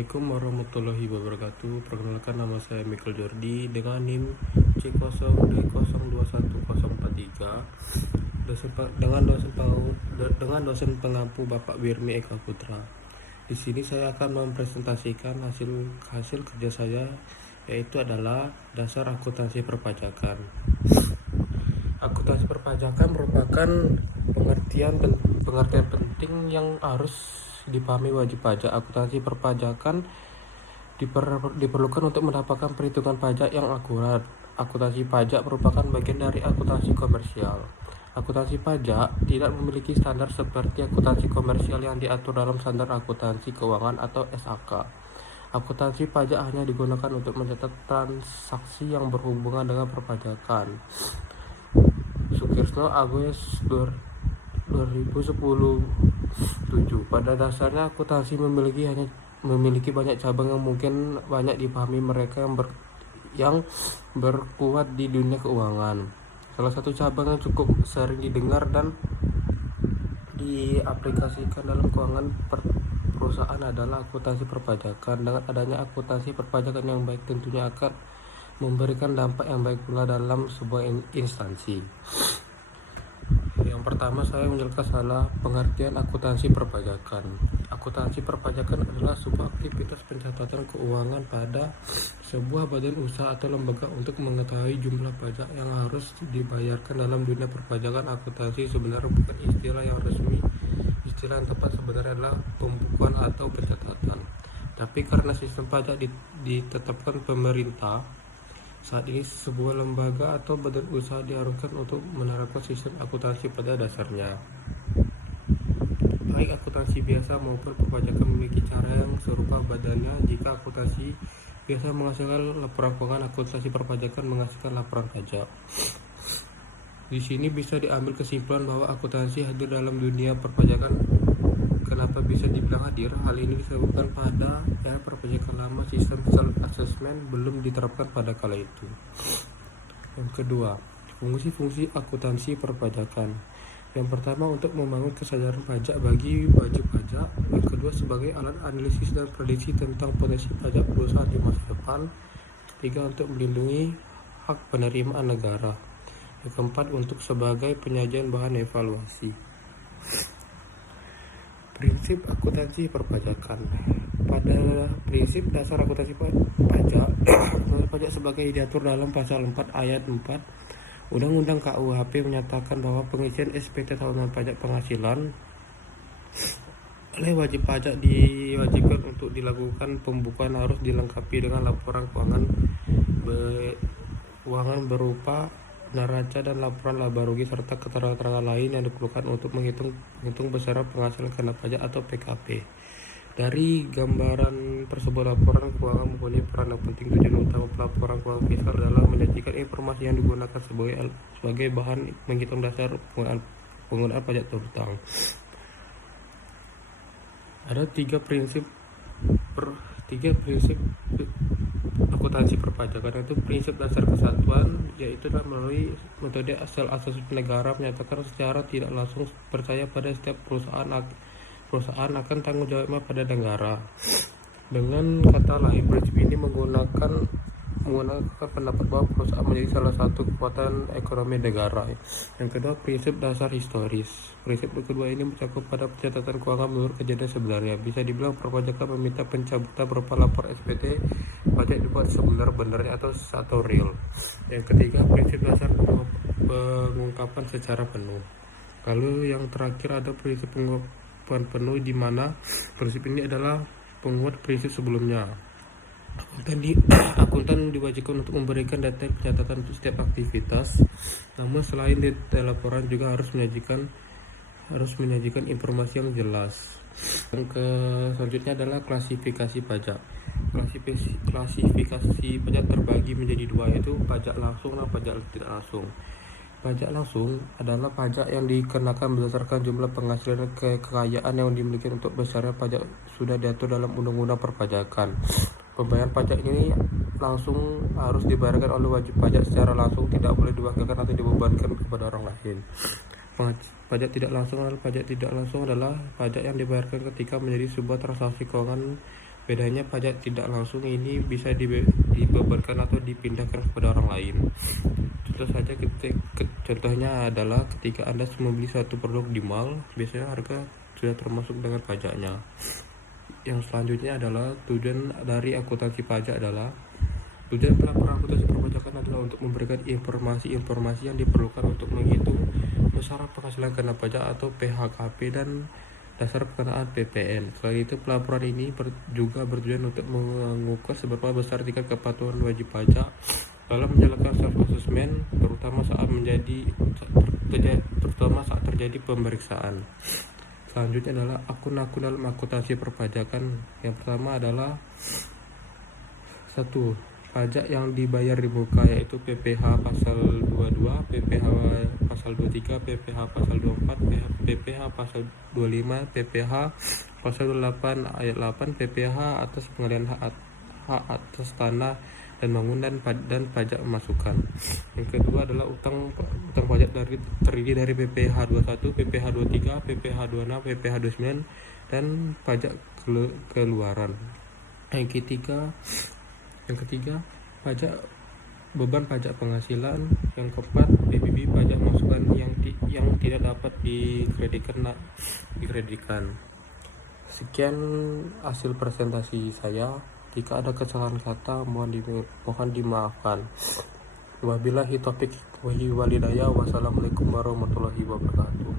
Assalamualaikum warahmatullahi wabarakatuh. Perkenalkan, nama saya Michael Jordi dengan NIM C0D021043 dengan dosen pengampu Bapak Wirmi Eka Putra. Di sini saya akan mempresentasikan hasil kerja saya, yaitu adalah dasar akuntansi perpajakan. Akuntansi perpajakan merupakan pengertian penting yang harus dipahami wajib pajak. Akuntansi perpajakan diperlukan untuk mendapatkan perhitungan pajak yang akurat. Akuntansi pajak merupakan bagian dari akuntansi komersial. Akuntansi pajak tidak memiliki standar seperti akuntansi komersial yang diatur dalam standar akuntansi keuangan atau SAK. Akuntansi pajak hanya digunakan untuk mencatat transaksi yang berhubungan dengan perpajakan. Sukirno Agus 2010-7. Pada dasarnya akuntansi memiliki banyak cabang yang mungkin banyak dipahami mereka yang berkuat di dunia keuangan. Salah satu cabang yang cukup sering didengar dan diaplikasikan dalam keuangan perusahaan adalah akuntansi perpajakan. Dengan adanya akuntansi perpajakan yang baik tentunya akan memberikan dampak yang baik pula dalam sebuah instansi. Yang pertama, saya menjelaskan salah pengertian akuntansi perpajakan. Akuntansi perpajakan adalah sebuah aktivitas pencatatan keuangan pada sebuah badan usaha atau lembaga untuk mengetahui jumlah pajak yang harus dibayarkan dalam dunia perpajakan. Akuntansi sebenarnya bukan istilah yang resmi. Istilah yang tepat sebenarnya adalah pembukuan atau pencatatan. Tapi karena sistem pajak ditetapkan pemerintah, saat ini sebuah lembaga atau badan usaha diharuskan untuk menerapkan sistem akuntansi pada dasarnya. Baik akuntansi biasa maupun perpajakan memiliki cara yang serupa badannya. Jika akuntansi biasa menghasilkan laporan keuangan, akuntansi perpajakan menghasilkan laporan pajak. Di sini bisa diambil kesimpulan bahwa akuntansi hadir dalam dunia perpajakan. Kenapa bisa dibilang hadir? Hal ini disebabkan pada era perpajakan lama sistem self-assessment belum diterapkan pada kala itu. Yang kedua, fungsi-fungsi akuntansi perpajakan. Yang pertama, untuk membangun kesadaran pajak bagi wajib pajak. Yang kedua, sebagai alat analisis dan prediksi tentang potensi pajak perusahaan di masa depan. Ketiga, untuk melindungi hak penerimaan negara. Yang keempat, untuk sebagai penyajian bahan evaluasi. Prinsip akuntansi perpajakan. Pada prinsip dasar akuntansi pajak, pajak sebagai diatur dalam pasal 4 ayat 4 Undang-Undang KUHP menyatakan bahwa pengisian SPT tahunan pajak penghasilan oleh wajib pajak diwajibkan untuk dilakukan pembukuan harus dilengkapi dengan laporan keuangan berupa neraca dan laporan laba rugi serta keterangan lain yang diperlukan untuk menghitung besaran penghasilan kena pajak atau PKP. Dari gambaran tersebut, laporan keuangan mempunyai peran yang penting. Tujuan utama pelaporan keuangan fiskal adalah menyajikan informasi yang digunakan sebagai bahan menghitung dasar penggunaan pajak terutang. Ada tiga prinsip akuntansi perpajakan, yaitu prinsip dasar kesatuan, yaitu melalui metode self-assessment negara menyatakan secara tidak langsung percaya pada setiap perusahaan akan tanggung jawabnya pada negara. Dengan kata lain, prinsip ini menggunakan pendapat bahwa perusahaan menjadi salah satu kekuatan ekonomi negara. Yang kedua, prinsip dasar historis. Prinsip kedua ini mencakup pada pencatatan keuangan menurut kejadian sebenarnya. Bisa dibilang perpajakan meminta pencabutan berupa lapor SPT pajak dibuat sebenar-benarnya atau real. Yang ketiga, prinsip dasar pengungkapan secara penuh. Lalu yang terakhir ada prinsip pengungkapan penuh, di mana prinsip ini adalah penguat prinsip sebelumnya. Akuntan diwajibkan untuk memberikan data pencatatan untuk setiap aktivitas. Namun selain detail laporan juga harus menyajikan informasi yang jelas. Yang selanjutnya adalah klasifikasi pajak. Klasifikasi pajak terbagi menjadi dua, yaitu pajak langsung dan pajak tidak langsung. Pajak langsung adalah pajak yang dikenakan berdasarkan jumlah penghasilan dan kekayaan yang dimiliki. Untuk besarnya pajak sudah diatur dalam undang-undang perpajakan. Pembayaran pajak ini langsung harus dibayarkan oleh wajib pajak secara langsung, tidak boleh diwakilkan atau dibebankan kepada orang lain. Pajak tidak langsung adalah pajak yang dibayarkan ketika menjadi sebuah transaksi keuangan Bedanya pajak tidak langsung ini bisa dibebankan atau dipindahkan kepada orang lain. Contohnya adalah ketika Anda membeli satu produk di mall, biasanya harga sudah termasuk dengan pajaknya. Yang selanjutnya adalah tujuan dari akuntansi pajak adalah tujuan pelaporan akuntansi perpajakan adalah untuk memberikan informasi-informasi yang diperlukan untuk menghitung besaran penghasilan kena pajak atau PHKP dan dasar pengenaan PPN. Selain itu, pelaporan ini juga bertujuan untuk mengukur seberapa besar tingkat kepatuhan wajib pajak dalam menjalankan self-assessment, terutama saat terjadi pemeriksaan. Selanjutnya adalah akun-akun dalam akuntansi perpajakan. Yang pertama adalah 1. Pajak yang dibayar di muka, yaitu PPh pasal 22, PPh pasal 23, PPh pasal 24, PPh pasal 25, PPh pasal 28 ayat 8, PPh atas pengalihan hak atas tanah dan bangunan dan pajak masukan. Yang kedua adalah utang pajak terdiri dari PPh 21, PPh 23, PPh 26, PPh 29 dan pajak keluaran. Yang ketiga, beban pajak penghasilan. Yang keempat, PBB pajak masukan yang tidak dapat dikreditkan. Sekian hasil presentasi saya. Jika ada kesalahan kata, mohon dimaafkan. Wabillahi taufiq wal hidayah. Wassalamualaikum warahmatullahi wabarakatuh.